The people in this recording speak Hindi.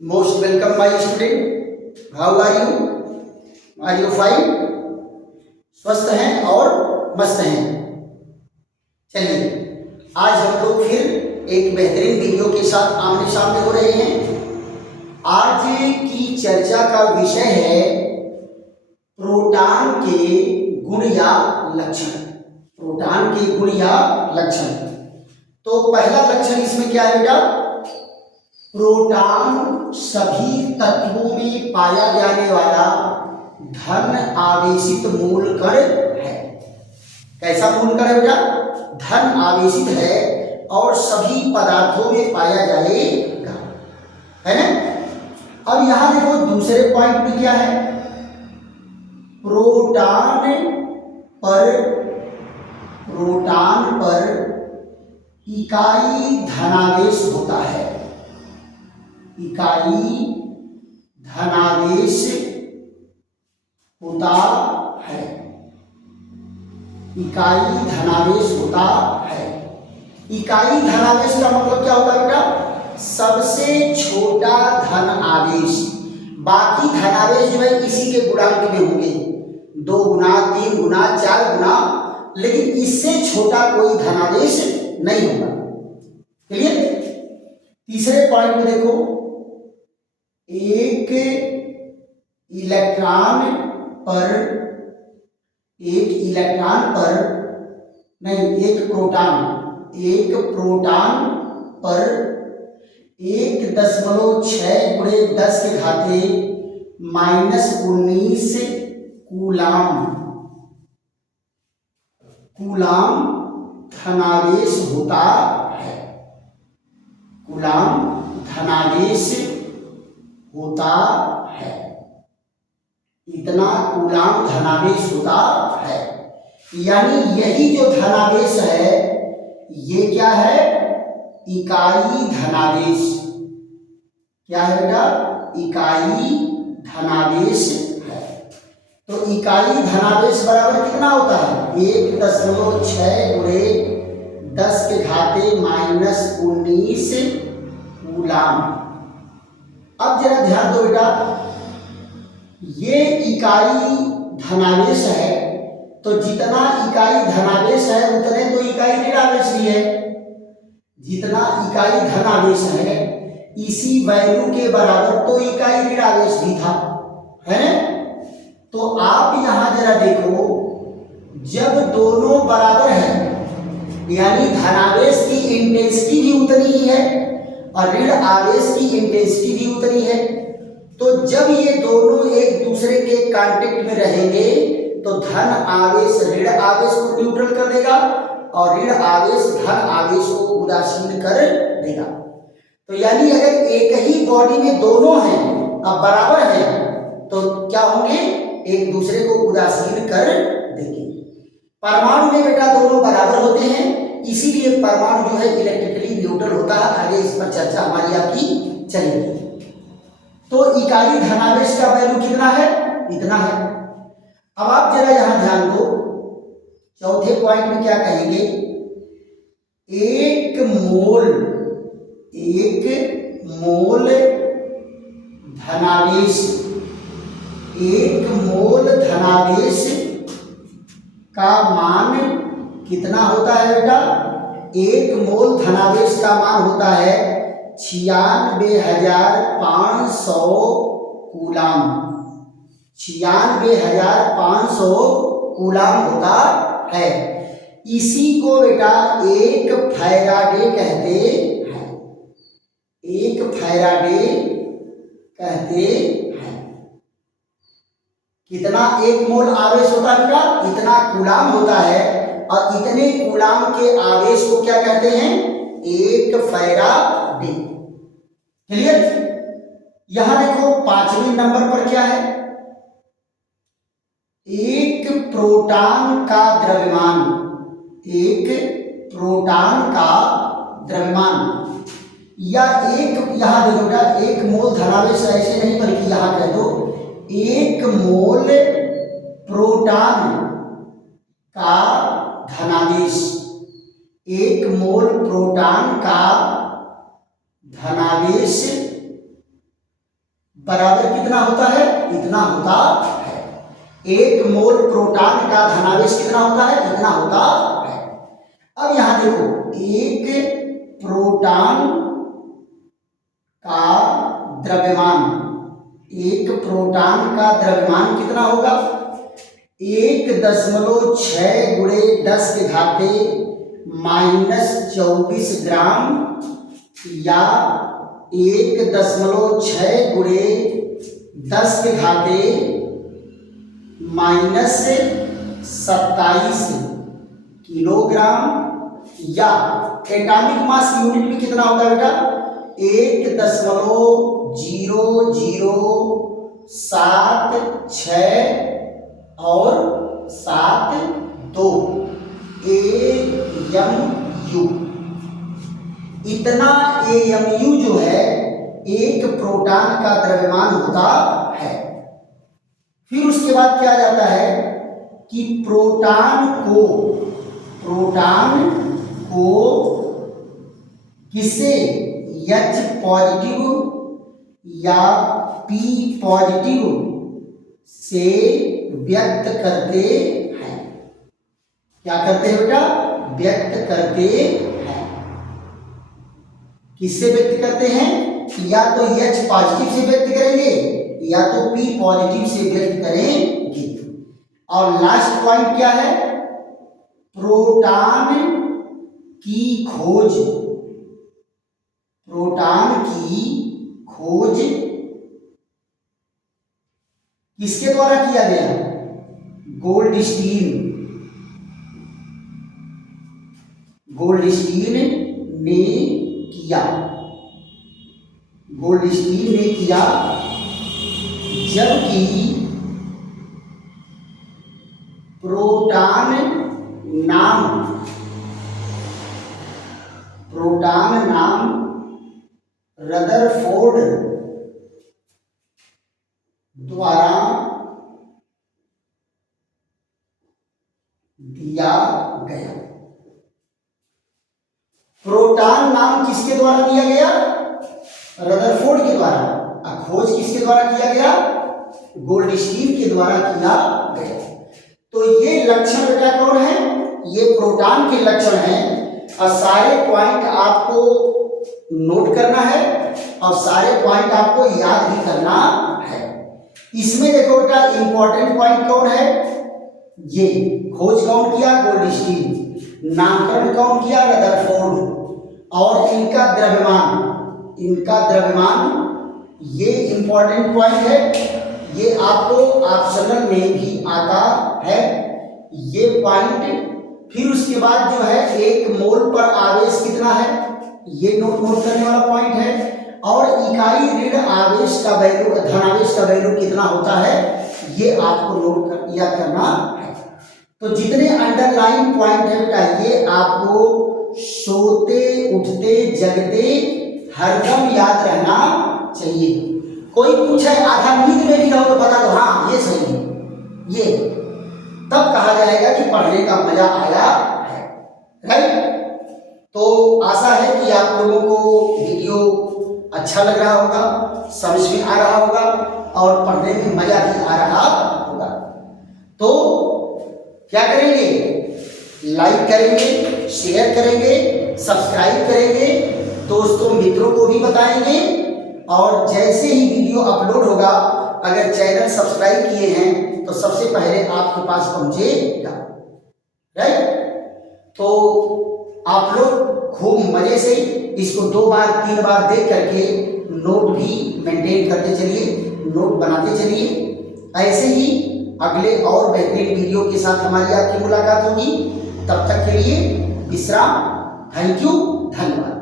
Most welcome my student. How are you? Are you fine? स्वस्थ हैं और मस्त हैं। चलिए आज हम लोग फिर एक बेहतरीन वीडियो के साथ आमने सामने हो रहे हैं। आज की चर्चा का विषय है प्रोटॉन के गुण या लक्षण। प्रोटॉन के गुण या लक्षण। तो पहला लक्षण इसमें क्या है बेटा? प्रोटॉन सभी तत्वों में पाया जाने वाला धन आवेशित मूलकण है। कैसा मूलकण है बेटा? धन आवेशित है और सभी पदार्थों में पाया जाएगा, है ना। अब यहां देखो दूसरे पॉइंट में क्या है? प्रोटॉन पर इकाई धनावेश होता है। इकाई धनावेश होता है। इकाई धनावेश होता है। इकाई धनावेश का मतलब क्या होगा बेटा? सबसे छोटा धन आवेश। बाकी धनावेश जो है इसी के गुणांक में होंगे, 2 गुना, 3 गुना, 4 गुना, लेकिन इससे छोटा कोई धनावेश नहीं होगा। क्लियर? तीसरे पॉइंट में देखो, एक इलेक्ट्रॉन पर नहीं, एक प्रोटॉन पर 1.6 × 10⁻⁻19 कूलाम धनावेश होता है। कूलाम धनावेश होता है। इतना कूलाम धनावेश होता है। यानी यही जो धनावेश है ये क्या है? इकाई धनावेश। क्या है बेटा? इकाई धनावेश है। तो इकाई धनावेश बराबर कितना होता है? 1.6 × 10⁻⁻19 कूलाम। अब जरा ध्यान दो बेटा, ये इकाई धनावेश है तो जितना इकाई धनावेश है उतने तो इकाई ऋणावेश भी है। जितना इकाई धनावेश है इसी वैल्यू के बराबर तो इकाई ऋणावेश भी था, है ना। तो आप यहां जरा देखो, जब दोनों बराबर हैं यानी धनावेश की इंटेंसिटी भी उतनी ही है और ऋण आवेश की इंटेंसिटी भी उतनी है। तो जब ये दोनों एक दूसरे के कांटेक्ट में रहेंगे तो धन आवेश ऋण आवेश को न्यूट्रल कर देगा और ऋण आवेश धन आवेश को उदासीन कर देगा। तो यानी अगर एक ही बॉडी में दोनों हैं अब बराबर हैं तो क्या होंगे? एक दूसरे को उदासीन कर देंगे। परमाणु में बेटा दोनों बराबर होते हैं, इसीलिए परमाणु जो है इलेक्ट्रिकली न्यूट्रल होता है। आगे इस पर चर्चा हमारी आपकी चलेगी। तो इकाई धनावेश का वैल्यू कितना है? इतना है। अब आप जरा यहां ध्यान दो, चौथे पॉइंट में क्या कहेंगे? एक मोल धनावेश का मान कितना होता है बेटा? 1 मोल धनावेश का मान होता है 96,500 कूलाम। 96,500 कूलाम होता है। इसी को बेटा 1 फैराडे कहते हैं। 1 फैराडे कहते हैं। कितना 1 मोल आवेश होता है बेटा? इतना कूलाम होता है और इतने कूलाम के आवेश को क्या कहते हैं? 1 फैराडे। क्लियर? यहां देखो 5वें नंबर पर क्या है? एक प्रोटॉन का द्रव्यमान या यहां देखो बेटा, 1 मोल धनावेश ऐसे नहीं बल्कि यहां कह दो 1 मोल प्रोटॉन का धनावेश। 1 मोल प्रोटॉन का धनावेश बराबर कितना होता है, इतना होता है। 1 मोल प्रोटॉन का धनावेश कितना होता है, इतना होता है। अब यहां देखो, एक प्रोटॉन का द्रव्यमान, एक प्रोटॉन का द्रव्यमान कितना होगा, 1.6 गुणे 10 के घाते -24 ग्राम या 1.6 गुणे 10 के घाते -27 किलोग्राम, या एटॉमिक मास यूनिट में कितना होगा बेटा, 1.0076 और 72 AMU। इतना AMU जो है एक प्रोटॉन का द्रव्यमान होता है। फिर उसके बाद क्या जाता है कि प्रोटॉन को किससे, H पॉजिटिव या P पॉजिटिव से व्यक्त करते हैं। क्या करते हैं बेटा, व्यक्त करते हैं। किससे व्यक्त करते हैं, या तो H पॉजिटिव से व्यक्त करेंगे या तो P पॉजिटिव से व्यक्त करेंगे। और लास्ट पॉइंट क्या है, प्रोटॉन की खोज, प्रोटॉन की खोज किसके द्वारा किया गया, गोल्डस्टीन ने किया, गोल्डस्टीन ने किया। जबकि प्रोटॉन नाम रदरफोर्ड द्वारा दिया गया। प्रोटॉन नाम किसके द्वारा दिया गया, रदरफोर्ड के द्वारा। खोज किसके द्वारा किया गया, गोल्डस्टीन के द्वारा किया गया। तो ये लक्षण बेटा कौन है, ये प्रोटॉन के लक्षण हैं। और सारे पॉइंट आपको नोट करना है और सारे पॉइंट आपको याद भी करना है। इसमें देखो बेटा इंपॉर्टेंट पॉइंट कौन है, ये खोज कौन किया, गोल्डस्टीन, नामकरण कौन किया, रदरफोर्ड, और इनका द्रव्यमान ये इंपॉर्टेंट पॉइंट है। ये आपको ऑप्शनल में भी आता है ये पॉइंट। फिर उसके बाद जो है 1 मोल पर आवेश कितना है, ये नोट करने वाला पॉइंट है। और इकाई ऋण आवेश का वैल्यू, धनावेश का वैल्यू कितना होता है, ये आपको याद करना है। तो जितने अंडरलाइन पॉइंट है बेटा, ये आपको सोते उठते जगते हरदम याद रहना चाहिए। कोई पूछे आधा नींद में भी रहो तो बता दो हाँ ये सही है, ये तब कहा जाएगा कि पढ़ने का मजा आया है, राइट। तो आशा है कि आप लोगों को वीडियो अच्छा लग रहा होगा, समझ में आ रहा होगा और पढ़ने में मजा भी आ रहा होगा। तो क्या करेंगे, लाइक करेंगे, शेयर करेंगे, सब्सक्राइब करेंगे, दोस्तों मित्रों को भी बताएंगे। और जैसे ही वीडियो अपलोड होगा, अगर चैनल सब्सक्राइब किए हैं तो सबसे पहले आपके पास पहुंचेगा, राइट। तो आप लोग खूब मजे से इसको 2 बार 3 बार देख करके नोट भी मेंटेन करते चलिए, नोट बनाते चलिए। ऐसे ही अगले और बेहतरीन वीडियो के साथ हमारी आपकी मुलाकात होगी। तब तक के लिए विश्राम। थैंक यू, धन्यवाद।